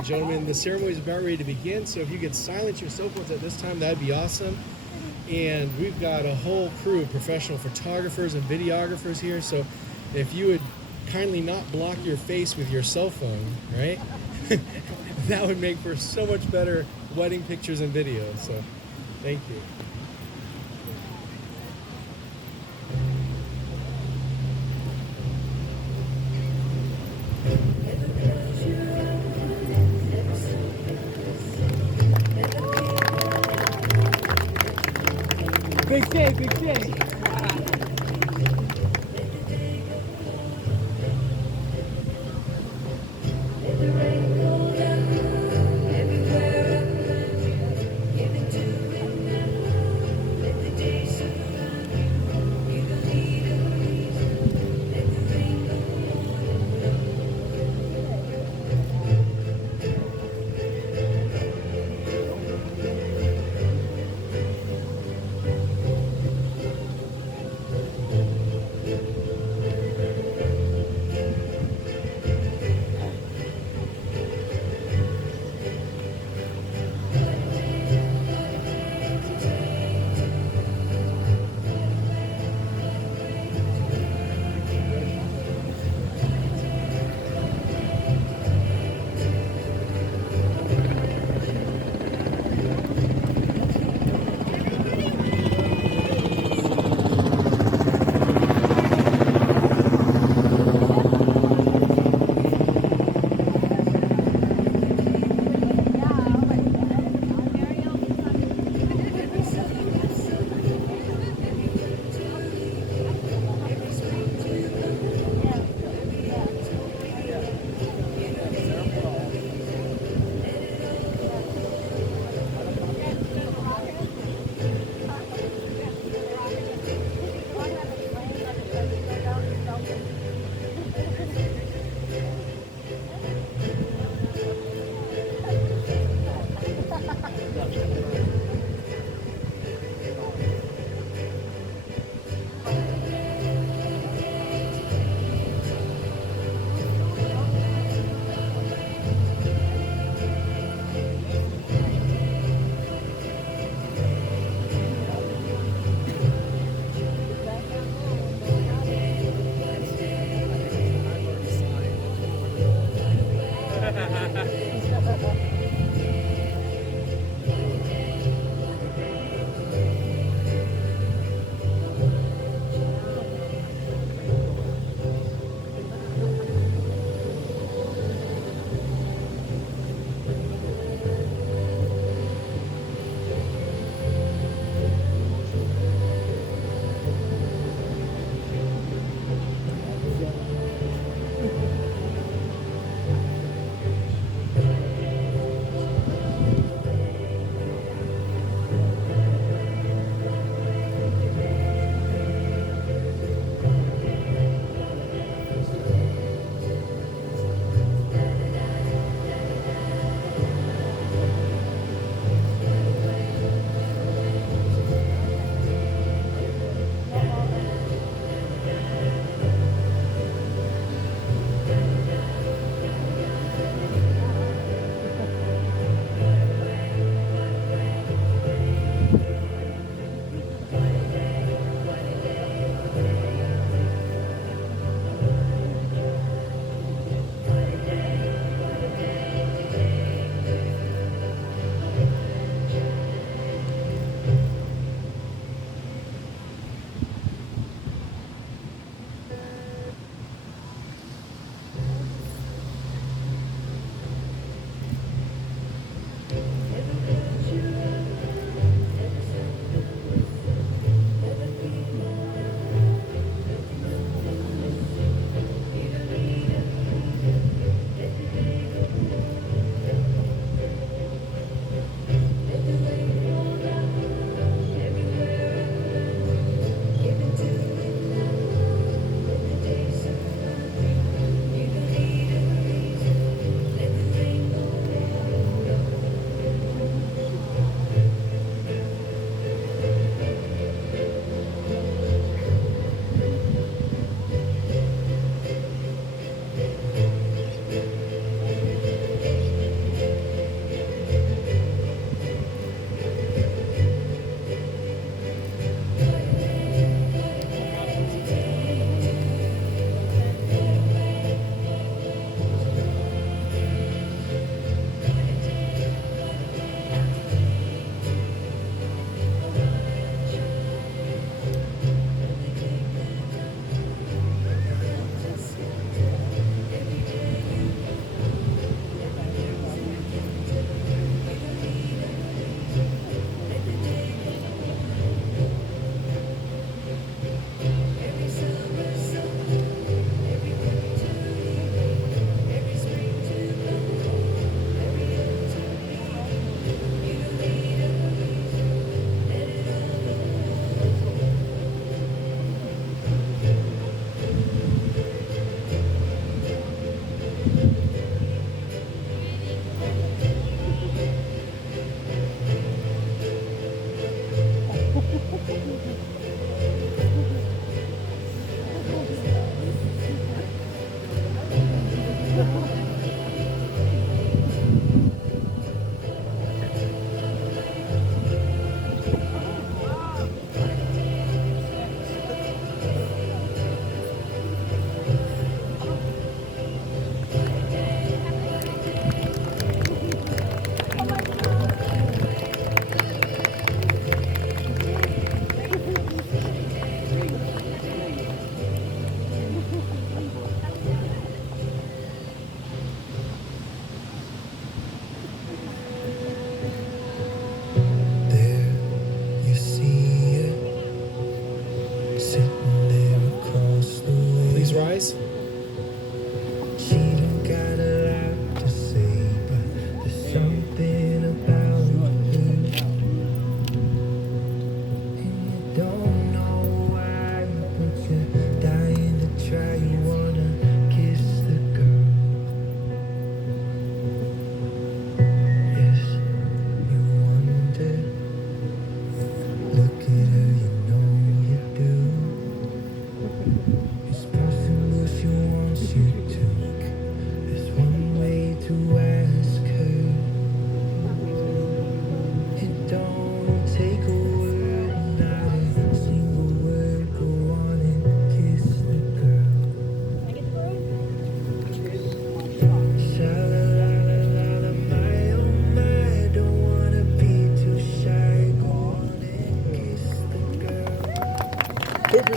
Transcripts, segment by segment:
and gentlemen, the ceremony is about ready to begin, so if you could silence your cell phones at this time, that'd be awesome. And we've got a whole crew of professional photographers and videographers here, so if you would kindly not block your face with your cell phone, right? That would make for so much better wedding pictures and videos, so thank you. Big day, big day.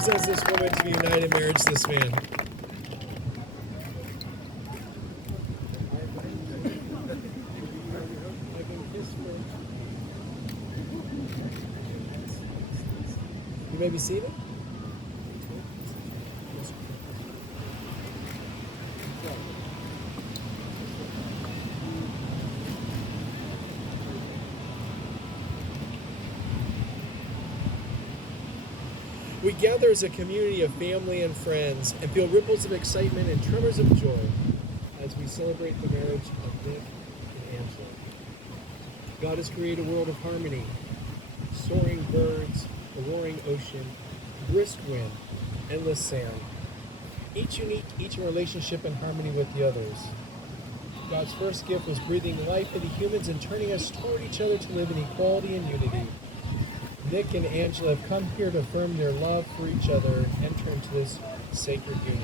represents this woman to be united in marriage to this man? You may be seated. We gather as a community of family and friends and feel ripples of excitement and tremors of joy as we celebrate the marriage of Nick and Angela. God has created a world of harmony, soaring birds, a roaring ocean, brisk wind, endless sand. Each unique, each in relationship and harmony with the others. God's first gift was breathing life into humans and turning us toward each other to live in equality and unity. Nick and Angela have come here to affirm their love for each other and enter into this sacred union.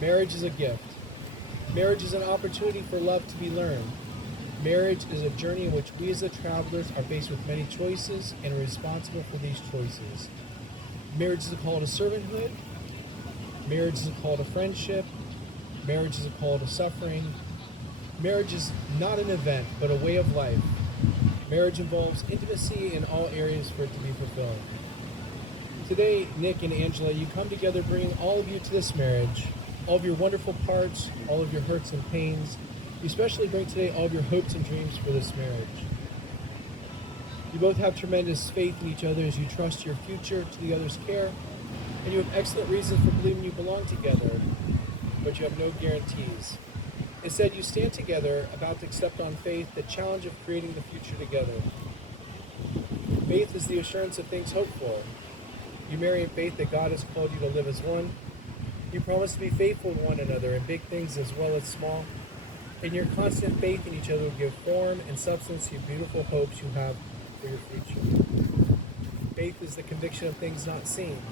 Marriage is a gift. Marriage is an opportunity for love to be learned. Marriage is a journey in which we as the travelers are faced with many choices and are responsible for these choices. Marriage is a call to servanthood. Marriage is a call to friendship. Marriage is a call to suffering. Marriage is not an event, but a way of life. Marriage involves intimacy in all areas for it to be fulfilled. Today, Nick and Angela, you come together bringing all of you to this marriage, all of your wonderful parts, all of your hurts and pains. You especially bring today all of your hopes and dreams for this marriage. You both have tremendous faith in each other as you trust your future to the other's care, and you have excellent reasons for believing you belong together, but you have no guarantees. Instead, you stand together, about to accept on faith the challenge of creating the future together. Faith is the assurance of things hoped for. You marry in faith that God has called you to live as one. You promise to be faithful to one another in big things as well as small. And your constant faith in each other will give form and substance to your beautiful hopes you have for your future. Faith is the conviction of things not seen.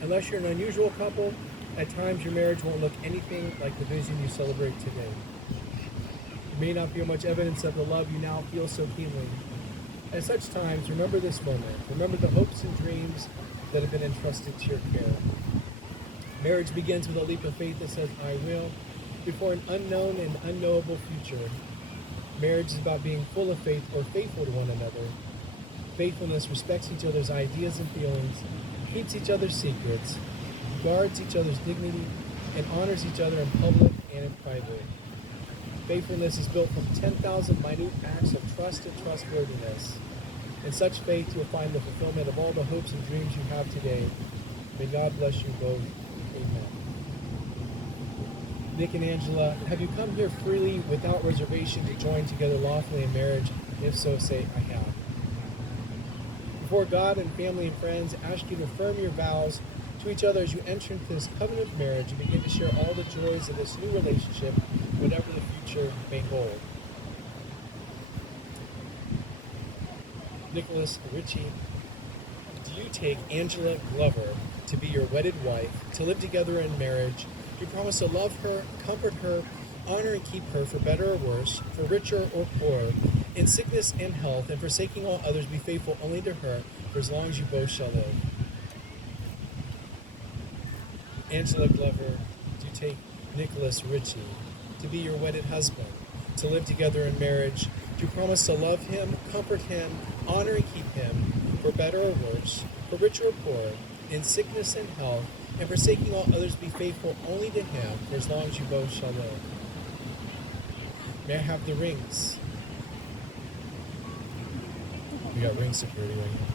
Unless you're an unusual couple, at times your marriage won't look anything like the vision you celebrate today. You may not feel much evidence of the love you now feel so keenly. At such times, remember this moment. Remember the hopes and dreams that have been entrusted to your care. Marriage begins with a leap of faith that says, I will, before an unknown and unknowable future. Marriage is about being full of faith or faithful to one another. Faithfulness respects each other's ideas and feelings, keeps each other's secrets, guards each other's dignity, and honors each other in public and in private. Faithfulness is built from 10,000 minute acts of trust and trustworthiness. In such faith, you'll find the fulfillment of all the hopes and dreams you have today. May God bless you both. Amen. Nick and Angela, have you come here freely, without reservation, to join together lawfully in marriage? If so, say, I have. Before God and family and friends, ask you to affirm your vows to each other as you enter into this covenant of marriage and begin to share all the joys of this new relationship, whatever the future may hold. Nicholas Ritchie, do you take Angela Glover to be your wedded wife, to live together in marriage? Do you promise to love her, comfort her, honor and keep her for better or worse, for richer or poorer, in sickness and health, and forsaking all others, be faithful only to her for as long as you both shall live? Angela Glover, do you take Nicholas Ritchie to be your wedded husband, to live together in marriage? Do you promise to love him, comfort him, honor and keep him, for better or worse, for richer or poorer, in sickness and health, and forsaking all others, be faithful only to him for as long as you both shall live? May I have the rings? We got ring security right here.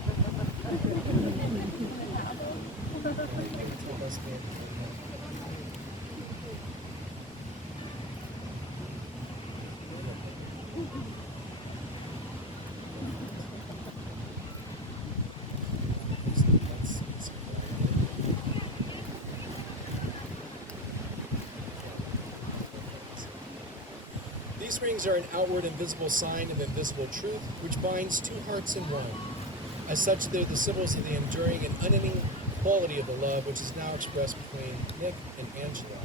These rings are an outward and visible sign of invisible truth, which binds two hearts in one. As such, they're the symbols of the enduring and unending quality of the love which is now expressed between Nick and Angela.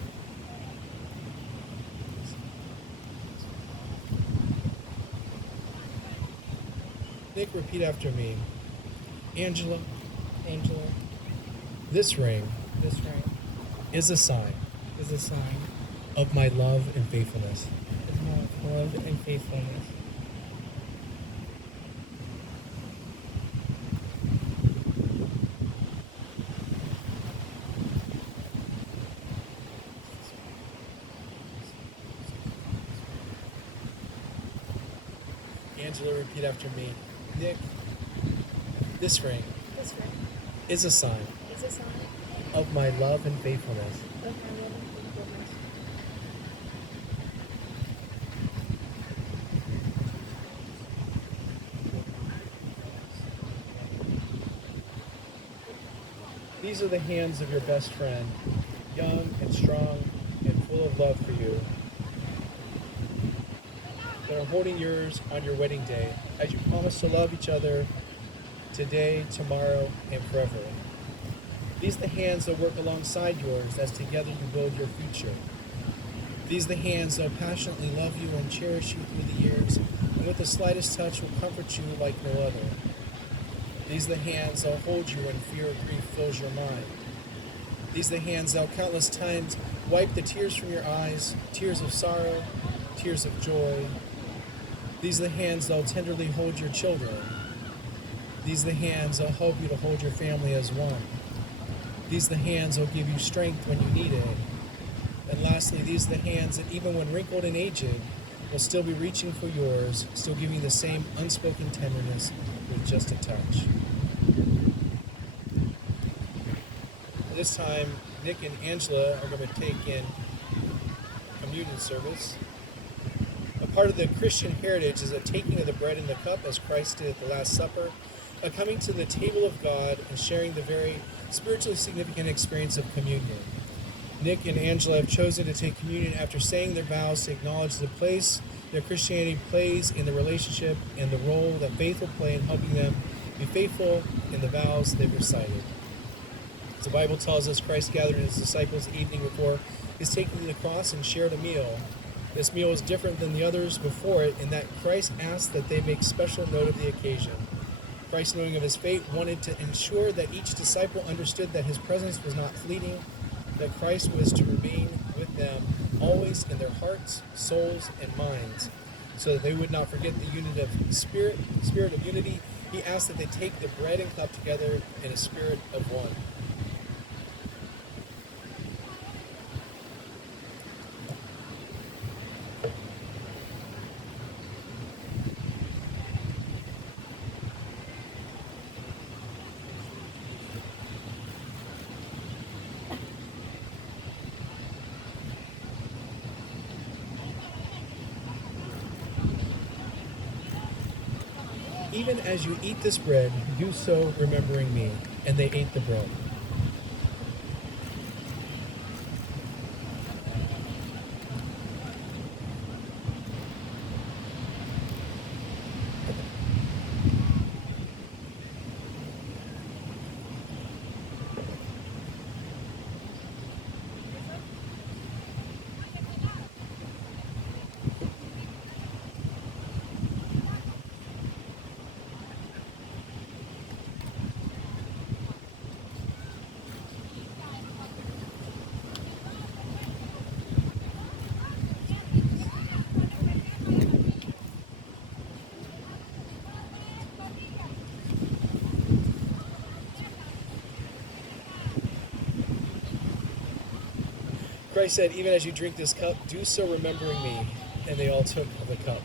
Nick, repeat after me. Angela, Angela, This ring This ring is a sign is a sign of my love and faithfulness. of my love and faithfulness. Angela, repeat after me. Nick, this ring This ring is a sign is a sign of my love and faithfulness. of my love and faithfulness. These are the hands of your best friend, young and strong and full of love for you, that are holding yours on your wedding day as you promise to love each other today, tomorrow, and forever. These are the hands that work alongside yours as together you build your future. These are the hands that will passionately love you and cherish you through the years, and with the slightest touch will comfort you like no other. These are the hands that will hold you when fear or grief fills your mind. These are the hands that will countless times wipe the tears from your eyes, tears of sorrow, tears of joy. These are the hands that will tenderly hold your children. These are the hands that will help you to hold your family as one. These are the hands that will give you strength when you need it. And lastly, these are the hands that even when wrinkled and aged, will still be reaching for yours, still giving you the same unspoken tenderness with just a touch. This time, Nick and Angela are going to take in communion service. A part of the Christian heritage is a taking of the bread and the cup as Christ did at the Last Supper, a coming to the table of God and sharing the very spiritually significant experience of communion. Nick and Angela have chosen to take communion after saying their vows to acknowledge the place their Christianity plays in the relationship and the role that faith will play in helping them be faithful in the vows they've recited. As the Bible tells us, Christ gathered his disciples the evening before his taking to the cross and shared a meal. This meal was different than the others before it in that Christ asked that they make special note of the occasion. Christ, knowing of his fate, wanted to ensure that each disciple understood that his presence was not fleeting, that Christ was to remain with them always in their hearts, souls, and minds, so that they would not forget the unity of spirit of unity. He asked that they take the bread and cup together in a spirit of one. Even as you eat this bread, do so remembering me. And they ate the bread. Christ said, even as you drink this cup, do so remembering me. And they all took of the cup.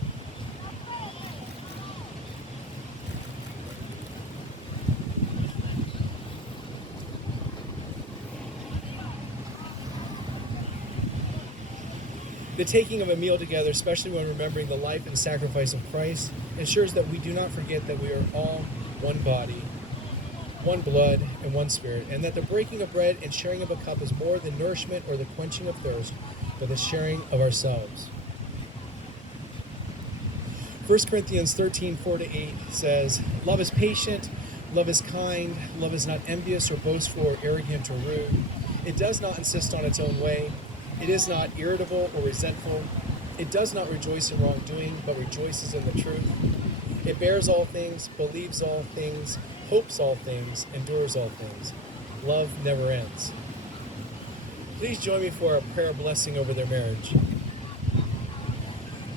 The taking of a meal together, especially when remembering the life and sacrifice of Christ, ensures that we do not forget that we are all one body, one blood, and one spirit, and that the breaking of bread and sharing of a cup is more than nourishment or the quenching of thirst, but the sharing of ourselves. 1 Corinthians 13, 4-8 says, love is patient, love is kind, love is not envious or boastful or arrogant or rude. It does not insist on its own way. It is not irritable or resentful. It does not rejoice in wrongdoing, but rejoices in the truth. It bears all things, believes all things, hopes all things, endures all things. love never ends. Please join me for a prayer blessing over their marriage.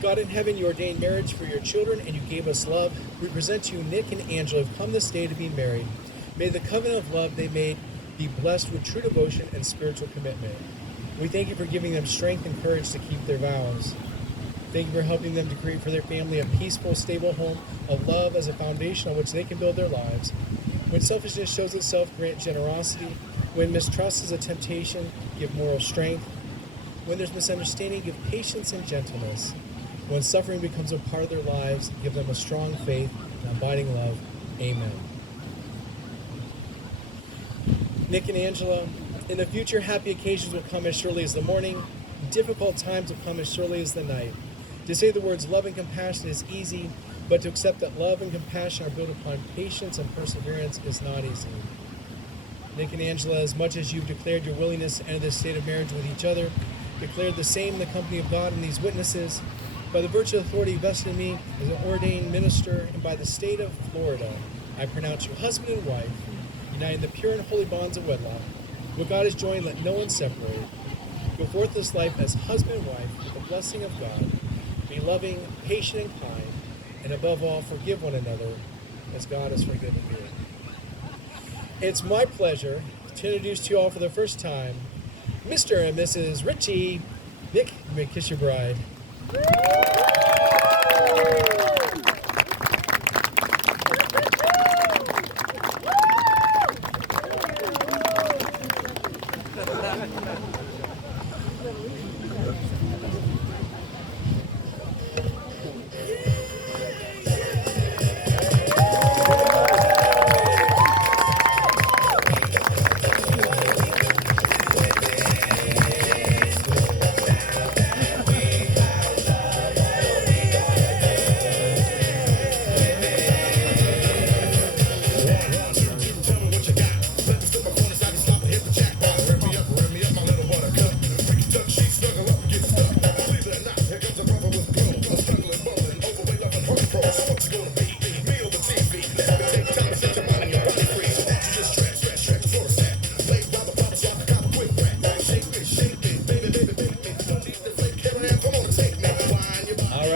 God in heaven, you ordained marriage for your children and you gave us love. We present to you Nick and Angela who have come this day to be married. May the covenant of love they made be blessed with true devotion and spiritual commitment. We thank you for giving them strength and courage to keep their vows. Thank you for helping them to create for their family a peaceful, stable home of love as a foundation on which they can build their lives. When selfishness shows itself, grant generosity. When mistrust is a temptation, give moral strength. When there's misunderstanding, give patience and gentleness. When suffering becomes a part of their lives, give them a strong faith and abiding love. Amen. Nick and Angela, in the future, happy occasions will come as surely as the morning. Difficult times will come as surely as the night. To say the words love and compassion is easy, but to accept that love and compassion are built upon patience and perseverance is not easy. Nick and Angela, as much as you've declared your willingness to enter this state of marriage with each other, declared the same in the company of God and these witnesses. By the virtue of authority vested in me as an ordained minister, and by the state of Florida, I pronounce you husband and wife, united in the pure and holy bonds of wedlock. What God has joined, let no one separate. Go forth this life as husband and wife with the blessing of God. Be loving, patient, and kind, and above all, forgive one another as God has forgiven you. It's my pleasure to introduce to you all for the first time, Mr. and Mrs. Richie. Nick, you may kiss your bride.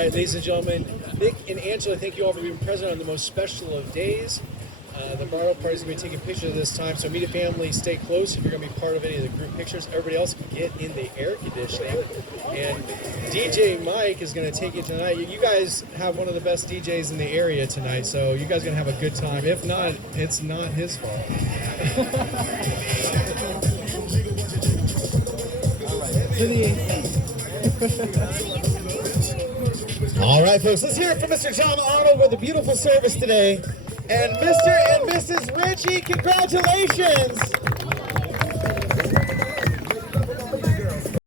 Ladies and gentlemen, Nick and Angela, thank you all for being present on the most special of days. The bridal party is going to be taking pictures at this time, so immediate family, stay close if you're going to be part of any of the group pictures. Everybody else can get in the air conditioning. And DJ Mike is going to take you tonight. You guys have one of the best DJs in the area tonight, so you guys are going to have a good time. If not, it's not his fault. All right, folks, let's hear it from Mr. John Arnold with a beautiful service today. And Mr. and Mrs. Richie, congratulations!